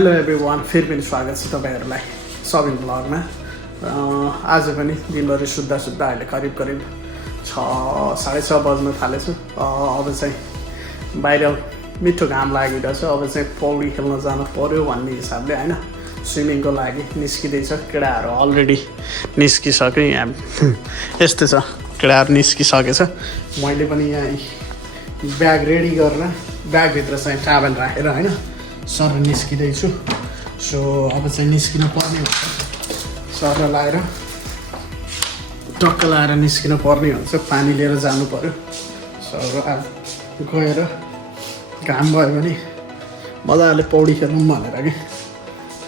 Hello everyone, फेरि पनि स्वागत छ तपाईँहरूलाई सबिन ब्लगमा। आज पनि दिनभरि सुत्दा अहिले करिब 6:30 बज्न थालेछु। अब चाहिँ बाहिर मिठो घाम लागिरहेछ। अब चाहिँ पौडी खेल्न जानु पर्यो भन्ने हिसाबले होइन, स्विमिङको लागि निस्किँदैछ। केटाहरू अलरेडी निस्किसक्यो। यहाँ यस्तो छ, केटाहरू निस्किसकेछ। मैले पनि यहाँ ब्याग रेडी गरेर ब्यागभित्र चाहिँ ट्राभल राखेर होइन सर निस्किँदैछु। सो अब चाहिँ निस्किनु पर्ने हुन्छ। सर लाएर टक्क लाएर निस्किनु पर्ने हुन्छ। पानी लिएर जानु पर्यो। सर गएर घाम भयो भने मजाले पौडी खेलौँ भनेर कि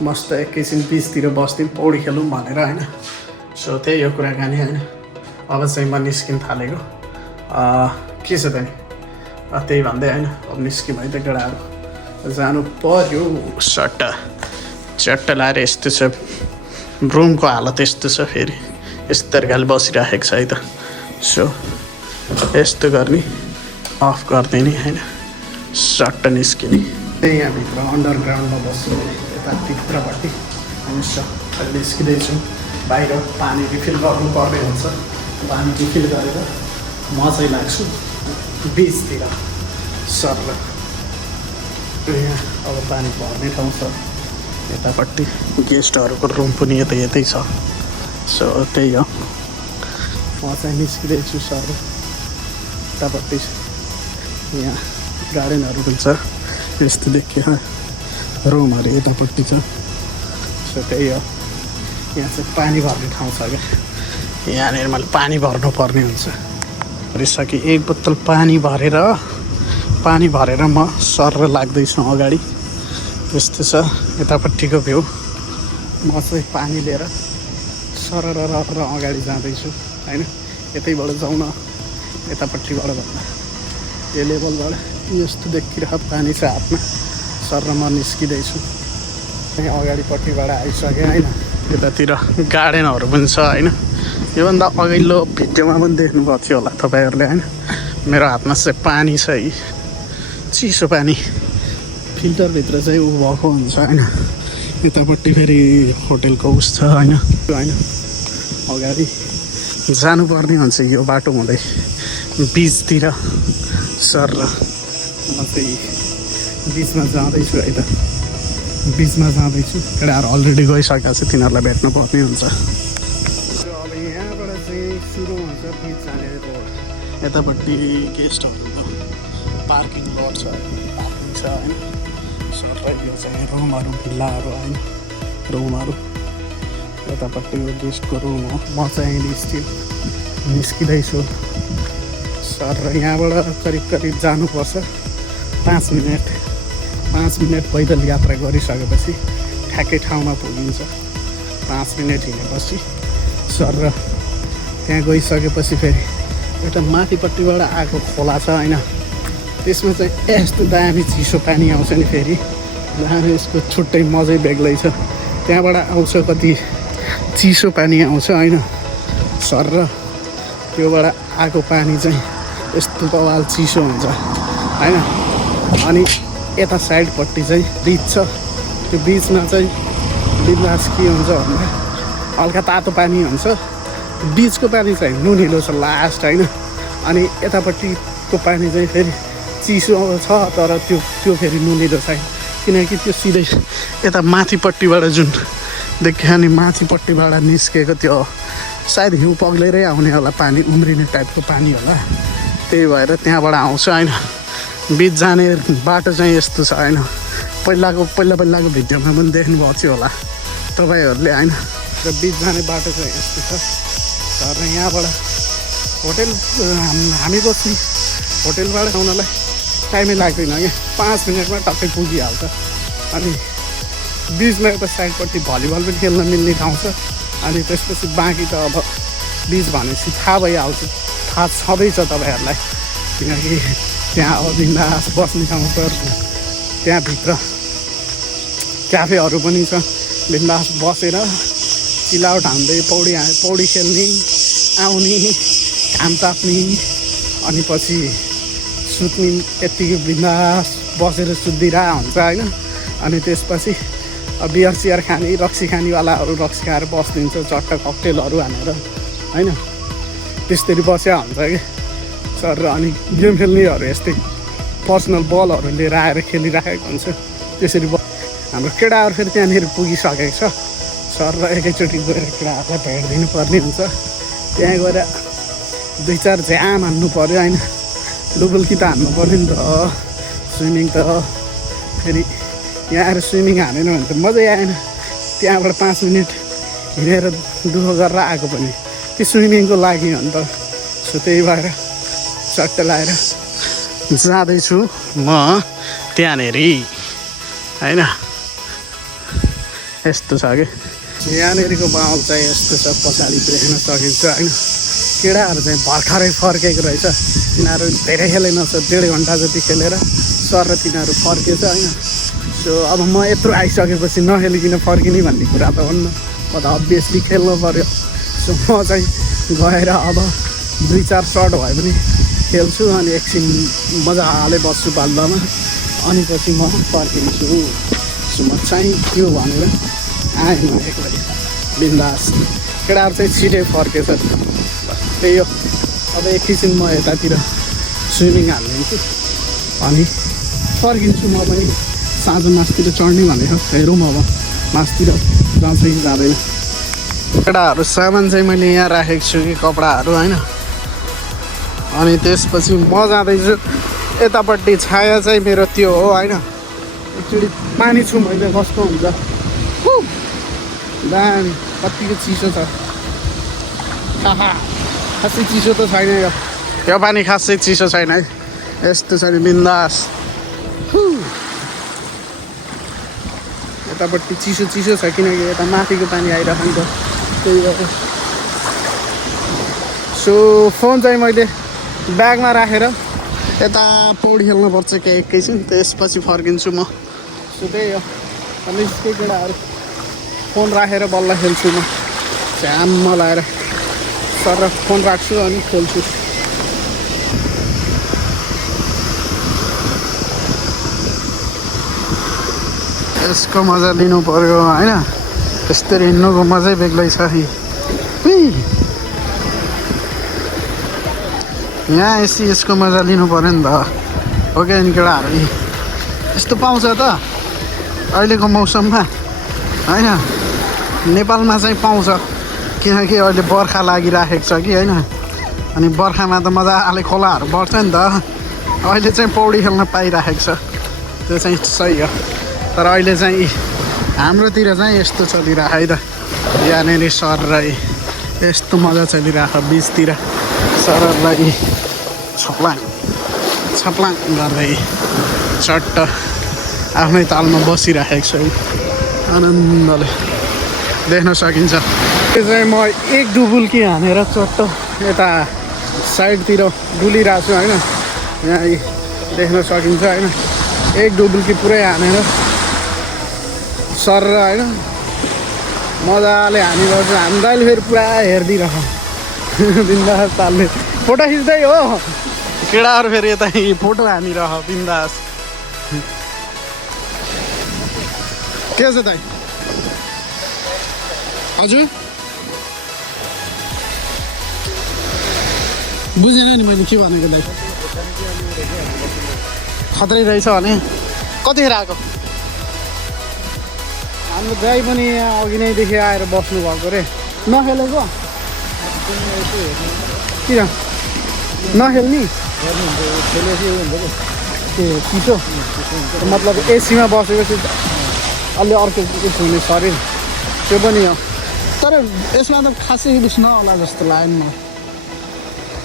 मस्त एकैछिन बिचतिर बस्थ्यौँ पौडी खेलौँ भनेर होइन। सो त्यही हो कुराकानी होइन। अब चाहिँ म निस्किन थालेको के छ त नि, त्यही भन्दै होइन। अब निस्क्यौँ है त केटाहरू, जानु पर्यो। चट्ट लाएर यस्तो छ, रुमको हालत यस्तो छ। फेरि यस्तो तरिकाले बसिराखेको छ है त। सो यस्तो गर्ने, अफ गरिदिने होइन, सट्ट निस्किने। त्यही यहाँभित्र अन्डरग्राउन्डमा बस्छु। यता भित्रपट्टि निस्किँदैछु। बाहिर पानी रिफिल गर्नुपर्ने हुन्छ। पानी रिफिल गरेर म चाहिँ लाग्छु बिचतिर सर। यहाँ अब पानी भर्ने ठाउँ छ यतापट्टि। गेस्टहरूको रुम पनि यतै छ। सो त्यही हो, म चाहिँ निस्किँदैछु सर। यतापट्टि यहाँ गार्डनहरू पनि छ। यस्तो देखियो रुमहरू यतापट्टि छ। सो त्यही हो, यहाँ चाहिँ पानी भर्ने ठाउँ छ क्या। यहाँनिर मैले पानी भर्नुपर्ने हुन्छ। भरिसकेँ एक बोतल पानी भरेर म सर लाग्दैछु अगाडि। त्यस्तो छ यतापट्टिको भ्यू। म चाहिँ पानी लिएर सरर अगाडि जाँदैछु होइन। यतैबाट जाउँ न, यतापट्टिबाट भन्दा यो लेभलबाट यस्तो देखिरहेको पानी छ हातमा। सर र म निस्किँदैछु। अगाडिपट्टिबाट आइसकेँ होइन। यतातिर गार्डनहरू पनि छ होइन। योभन्दा अघिल्लो भिडियोमा पनि देख्नुभएको थियो होला तपाईँहरूले होइन। मेरो हातमा चाहिँ पानी छ है, चिसो पानी। फिल्टरभित्र चाहिँ ऊ भएको हुन्छ होइन। यतापट्टि फेरि होटेलको उस छ होइन। अगाडि जानुपर्ने हुन्छ यो बाटो हुँदै बिचतिर। सर र म चाहिँ बिचमा जाँदैछु है त। बिचमा जाँदैछु। केटाहरू अलरेडी गइसकेको छ, तिनीहरूलाई भेट्नु पर्ने हुन्छ। अब यहाँबाट चाहिँ सुरु हुन्छ बिच जाने रोड। यतापट्टि गेस्टहरूको पार्किङ लट छ, पार्किङ छ होइन। सबै यो चाहिँ रुमहरू, भिल्लाहरू होइन, रुमहरू। यतापट्टि यो गेस्टको रुम हो। म चाहिँ निस्किँदैछु सर। यहाँबाट करिब जानुपर्छ 5 मिनट पैदल यात्रा गरिसकेपछि ठ्याक्कै ठाउँमा पुगिन्छ। 5 मिनट हिँडेपछि सर र त्यहाँ गइसकेपछि फेरि एउटा माथिपट्टिबाट आएको खोला छ होइन। त्यसमा चाहिँ यस्तो दामी चिसो पानी आउँछ नि। फेरि दामी, यसको छुट्टै मजै बेग्लै छ। त्यहाँबाट आउँछ कति चिसो पानी आउँछ होइन सर। र त्योबाट आएको पानी चाहिँ यस्तो बवाल चिसो हुन्छ होइन। अनि यता साइडपट्टि चाहिँ बिच छ। त्यो बिचमा चाहिँ बिन्दास के हुन्छ भन्दा हल्का तातो पानी हुन्छ। बिचको पानी चाहिँ नुनिलो छ लास्ट होइन। अनि यतापट्टिको पानी चाहिँ फेरि चिसो छ, तर त्यो फेरि नुनिलो छैन। किनकि त्यो सिधै यता माथिपट्टिबाट जुन देखियो नि, माथिपट्टिबाट निस्केको त्यो सायद हिउँ पग्लेरै आउने होला, पानी उम्रिने टाइपको पानी होला। त्यही भएर त्यहाँबाट आउँछ होइन। बिच जाने बाटो चाहिँ यस्तो छ होइन। पहिलाको भिडियोमा पनि देख्नुभएको थियो होला तपाईँहरूले होइन। र बिच जाने बाटो चाहिँ यस्तो छ। तर यहाँबाट होटेल हामी बस्ने होटेलबाट आउनलाई टाइमै लाग्दैन क्या। 5 मिनटमा टक्कै पुगिहाल्छ। अनि बिचमा एउटा साइडपट्टि भलिबल पनि खेल्न मिल्ने ठाउँ छ। अनि त्यसपछि बाँकी त अब बिच भनेपछि थाहा भइहाल्छ, थाहा छँदैछ तपाईँहरूलाई। किनकि त्यहाँ अब बिन्दास बस्ने ठाउँ छ। त्यहाँभित्र क्याफेहरू पनि छ। बिन्दास बसेर चिलाउट हान्दै पौडी खेल्ने, आउने, घाम ताप्ने, अनि पछि सुत्ने। यत्तिकै बिन्दास बसेर सुत्दिरहेको हुन्छ होइन। अनि त्यसपछि बियर सियर खाने रक्सी खानेवालाहरू रक्सी खाएर बसिदिन्छ चट्ट ककटेलहरू हानेर होइन त्यसरी बस्या हुन्छ कि सर अनि गेम खेल्नेहरू यस्तै पर्सनल बलहरू लिएर आएर खेलिराखेको हुन्छ त्यसरी हाम्रो केटाहरू फेरि त्यहाँनिर पुगिसकेको छ सर र एकैचोटि गएर केटाहरूलाई भेट्दिनु पर्ने हुन्छ त्यहाँ गएर 2-4 झ्याम हान्नु पऱ्यो होइन डुबुल्की त हान्नु पऱ्यो नि त स्विमिङ त फेरि यहाँ आएर स्विमिङ हानेन भने त मजै आएन त्यहाँबाट 5 मिनट हिँडेर दुःख गरेर आएको पनि त्यो स्विमिङको लागि हो नि त सो त्यही भएर सट्ट लगाएर जाँदैछु म त्यहाँनिर होइन यस्तो छ कि यहाँनिरको माहौल चाहिँ यस्तो छ पछाडि देख्न सकिन्छ होइन केटाहरू चाहिँ भर्खरै फर्केको रहेछ तिनीहरू धेरै खेलेन 1.5 घन्टा जति खेलेर सर र तिनीहरू फर्केछ होइन सो अब म यत्रो आइसकेपछि नखेलिकन फर्किने भन्ने कुरा त हुन्न म त अभियसली खेल्नु पऱ्यो सो म चाहिँ गएर अब 2-4 सर्ट भए पनि खेल्छु अनि एकछिन मजाले बस्छु बाल्दामा अनि पछि म फर्किन्छु सो म चाहिँ त्यो भनेर आएँ म एक्लै बिन्दास केटाहरू चाहिँ छिटै फर्केछ त्यही हो अब एकैछिन म यतातिर स्विमिङ हालिदिन्छु अनि फर्किन्छु म पनि साँझ मासतिर चढ्ने भनेको हेरौँ अब मासतिर जान्छ कि जाँदैन केटाहरू सामान चाहिँ मैले यहाँ राखेको छु कि कपडाहरू होइन अनि त्यसपछि म जाँदैछु यतापट्टि छाया चाहिँ मेरो त्यो हो होइन एकचोटि पानी छु मैले कस्तो हुन्छ दामी कतिको चिसो छ खासै चिसो त छैन यो पानी खासै चिसो छैन है यस्तो छ नि बिन्दास यतापट्टि चिसो छ किनकि यता माथिको पानी आइरहेको नि त त्यही भएर सो फोन चाहिँ मैले ब्यागमा राखेर यता पौडी खेल्नुपर्छ कि एकैछिन त्यसपछि फर्किन्छु म सो त्यही हो अनि यस्तै केटाहरू फोन राखेर बल्ल खेल्छु म झ्याममा लाएर सर फोन राख्छु अनि खेल्छु यसको मजा लिनु पर्यो होइन यस्तरी हिँड्नुको मजै बेग्लै छ यहाँ यसको मजा लिनु पर्यो नि त हो क्या नि केटाहरू यस्तो पाउँछ त अहिलेको मौसममा होइन नेपालमा चाहिँ पाउँछ किनकि अहिले बर्खा लागिराखेको छ कि होइन अनि बर्खामा त मजाले खोलाहरू बढ्छ नि त अहिले चाहिँ पौडी खेल्न पाइराखेको छ त्यो चाहिँ सही हो तर अहिले चाहिँ हाम्रोतिर चाहिँ यस्तो चलिरहेको है त यहाँनिर सरलाई यस्तो मजा चलिरहेको बिचतिर सरलाई छप्लाङ गर्दै चट्ट आफ्नै तालमा बसिराखेको छु आनन्दले देख्न सकिन्छ त्यो चाहिँ म एक डुबुल्की हानेर चट्ट यता साइडतिर डुलिरहेको छु होइन यहाँ देख्न सकिन्छ होइन एक डुबुल्की पुरै हानेर सर होइन मजाले हानिरहेको छु हामीलाई फेरि पुरा हेरिदिइरह बिन्दास तालले फोटो खिच्दै हो केटाहरू फेरि यता फोटो हानिरह बिन्दास के छ दाइ हजुर बुझेन नि मैले के भनेको दाइ खतरै रहेछ भने कतिखेर आएको हाम्रो दाइ पनि यहाँ अघि नैदेखि आएर बस्नु भएको रे नखेलेको किन नखेल्ने ए चिसो मतलब एसीमा बसेपछि अलि अर्को हुने शरीर त्यो पनि हो तर यसमा त खासै उस नहोला जस्तो लाग्यो नि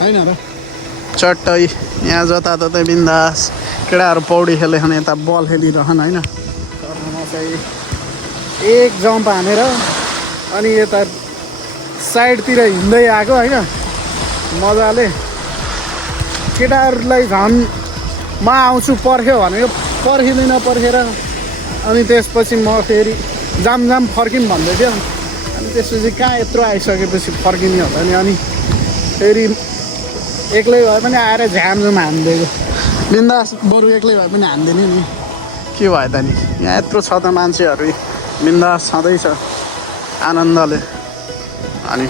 होइन र चट्टै यहाँ जताततै बिन्दास केटाहरू पौडी खेले भने यता बल खेलिरहन् होइन म चाहिँ एक जम्प हानेर अनि यता साइडतिर हिँड्दै आएको होइन मजाले केटाहरूलाई झन् म आउँछु पर्ख्यो भनेको पर्खिँदैन पर्खेर अनि त्यसपछि म फेरि जाम फर्किन् भन्दै थियो अनि त्यसपछि कहाँ यत्रो आइसकेपछि फर्किने होला नि अनि फेरि एक्लै भए पनि आएर झ्याम हानिदिएको बिन्दास बरु एक्लै भए पनि हानिदिने नि के भयो त नि यहाँ यत्रो छ त मान्छेहरू बिन्दास छँदैछ आनन्दले। अनि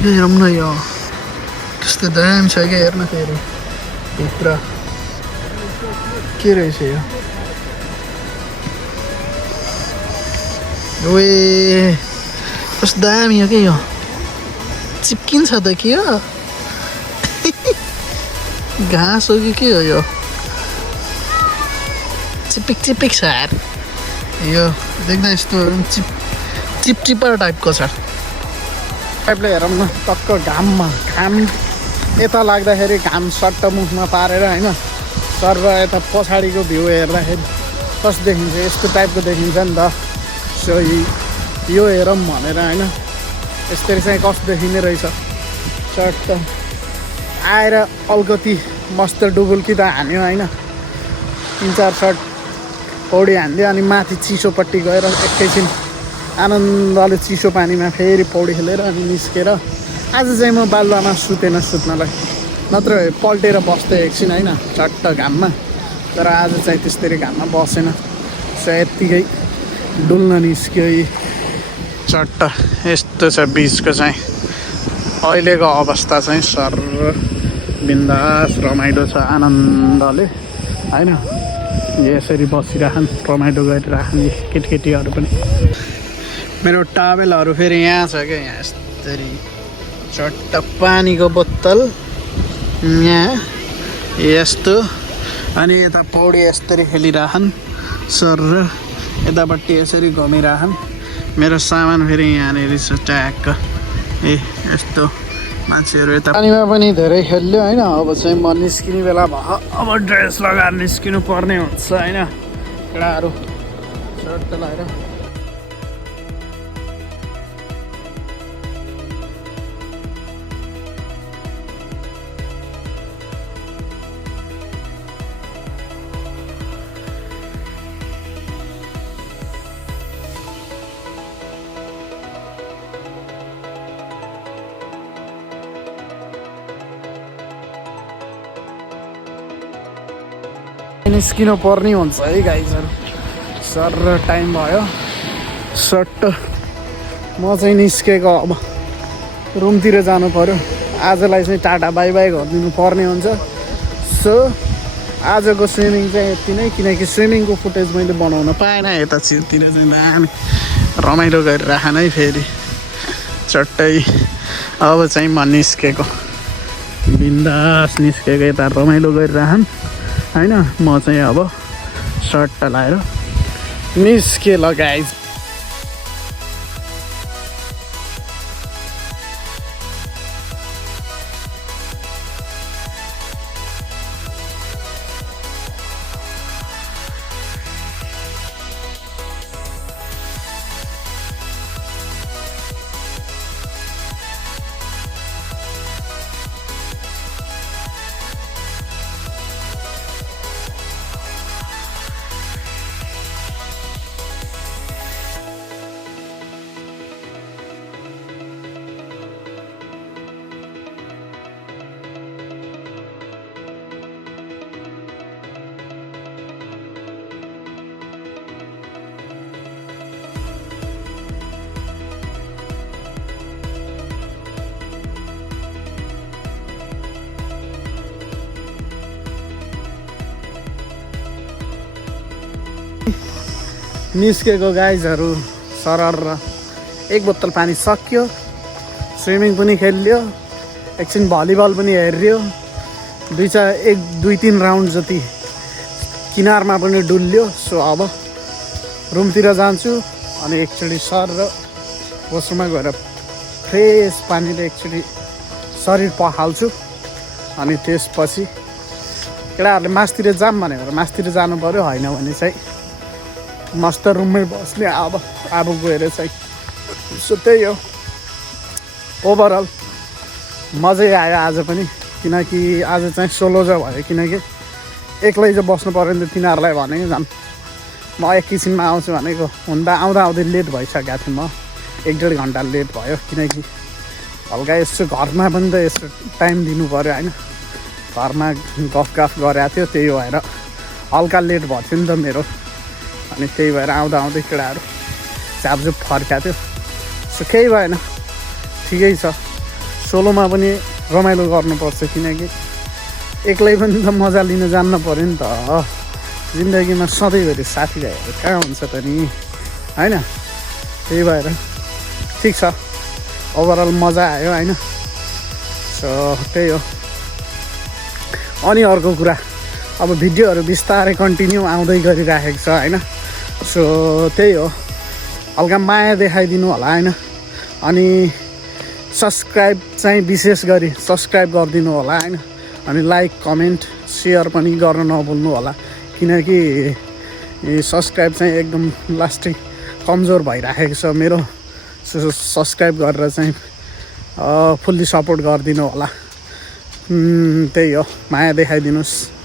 हेरौँ न यो कस्तो दामी छ क्या हेर्न फेरि भित्र के रहेछ यो ओए कस्तो दामी हो क्या यो चिप्किन्छ त के हो घाँस हो कि के हो यो चिपिक चिपिक छ यार यो देख्दा यस्तो चिपचिपर टाइपको छ टाइपले हेरौँ न टक्क घाम यता लाग्दाखेरि घाम सट्ट मुखमा पारेर होइन सर्व यता पछाडिको भ्यू हेर्दाखेरि कस्तो देखिन्छ यस्तो टाइपको देखिन्छ नि त। सो यो हेरौँ भनेर होइन यसरी चाहिँ कस्तो देखिने रहेछ सट्ट आएर अलिकति मस्त डुबुल्की त हान्यो होइन 3-4 सट पौडी हान्दियो अनि माथि चिसोपट्टि गएर एकैछिन आनन्दले चिसो पानीमा फेरि पौडी खेलेर अनि निस्केर आज चाहिँ म बालुवामा सुतेन सुत्नलाई नत्र पल्टेर बस्थेँ एकछिन होइन चट्ट घाममा तर आज चाहिँ त्यस्तरी घाममा बसेन सो यत्तिकै डुल्न निस्क्यो चट्ट यस्तो छ बिचको चाहिँ अहिलेको अवस्था चाहिँ सर बिन्दास रमाइलो छ आनन्दले होइन यसरी बसिराखन् रमाइलो गरिराखन् केटीकेटीहरू पनि। मेरो टावेलहरू फेरि यहाँ छ क्या यहाँ यस्तरी चट्ट पानीको बोतल यहाँ यस्तो अनि यता पौडी यस्तरी खेलिराखन् सर यतापट्टि यसरी घुमिराखन् मेरो सामान फेरि यहाँनिर छ ट्याक्क ए यस्तो मान्छेहरू यता पानीमा पनि धेरै खेल्यो होइन अब चाहिँ म निस्किने बेला भयो अब ड्रेस लगाएर निस्किनु पर्ने हुन्छ होइन केटाहरू सर्ट लगाएर निस्किनु पर्ने हुन्छ है गाइजहरू सर टाइम भयो सट्ट म चाहिँ निस्केको अब रुमतिर जानु पर्यो आजलाई चाहिँ टाटा बाई बाई गरिदिनु पर्ने हुन्छ। सो आजको स्विमिङ चाहिँ यति नै किनकि स्विमिङको फुटेज मैले बनाउन पाएन यतातिर चाहिँ दामी रमाइलो गरिराखन है फेरि चट्टै अब चाहिँ म निस्केको बिन्दास निस्केको यता रमाइलो गरिराखन होइन म चाहिँ अब सर्ट लाएर निस्के लगाएँ। निस्केको गाइजहरू सरर एक बोतल पानी सक्यो स्विमिङ पनि खेल्यो एकछिन भलिबल पनि हेर्यो 2-3 राउन्ड जति किनारमा पनि डुल्यो। सो अब रुमतिर जान्छु अनि एकचोटि सर र वासरुममा गएर फ्रेस पानीले एकचोटि शरीर पखाल्छु अनि त्यसपछि केटाहरूले मासतिर जाम भनेर मासतिर जानु पर्यो होइन भने चाहिँ मस्त रुममै बस्ने अब गएर चाहिँ सो त्यही हो। ओभरअल मजै आयो आज पनि, किनकि आज चाहिँ सोलो चाहिँ भयो, किनकि एक्लै चाहिँ बस्नु पऱ्यो नि त। तिनीहरूलाई भनेको झन् म एकैछिनमा आउँछु भनेको, हुन त आउँदा आउँदै लेट भइसकेको थिएँ म, 1-1.5 घन्टा लेट भयो, किनकि हल्का यसो घरमा पनि त यसो टाइम दिनु पऱ्यो होइन। घरमा गफ गरेको थियो, त्यही भएर हल्का लेट भएको थियो नि त मेरो। अनि त्यही भएर आउँदा आउँदै केटाहरू झापझुप फर्काएको थियो। सो केही भएन, ठिकै छ। सोलोमा पनि रमाइलो गर्नुपर्छ, किनकि एक्लै पनि त मजा लिन जान्न पऱ्यो नि त। जिन्दगीमा सधैँभरि साथीभाइहरू कहाँ हुन्छ त नि होइन। त्यही भएर ठिक छ, ओभरअल मजा आयो होइन। सो त्यही हो। अनि अर्को कुरा, अब भिडियोहरू बिस्तारै कन्टिन्यू आउँदै गरिराखेको छ होइन। सो त्यही हो, हल्का माया देखाइदिनु होला होइन। अनि सब्सक्राइब चाहिँ विशेष गरी सब्सक्राइब गरिदिनु होला होइन। अनि लाइक कमेन्ट सेयर पनि गर्न नभुल्नु होला, किनकि सब्सक्राइब चाहिँ एकदम लास्टै कमजोर भइराखेको छ मेरो। सब्सक्राइब गरेर चाहिँ फुल्ली सपोर्ट गरिदिनु होला। त्यही हो, माया देखाइदिनुहोस्।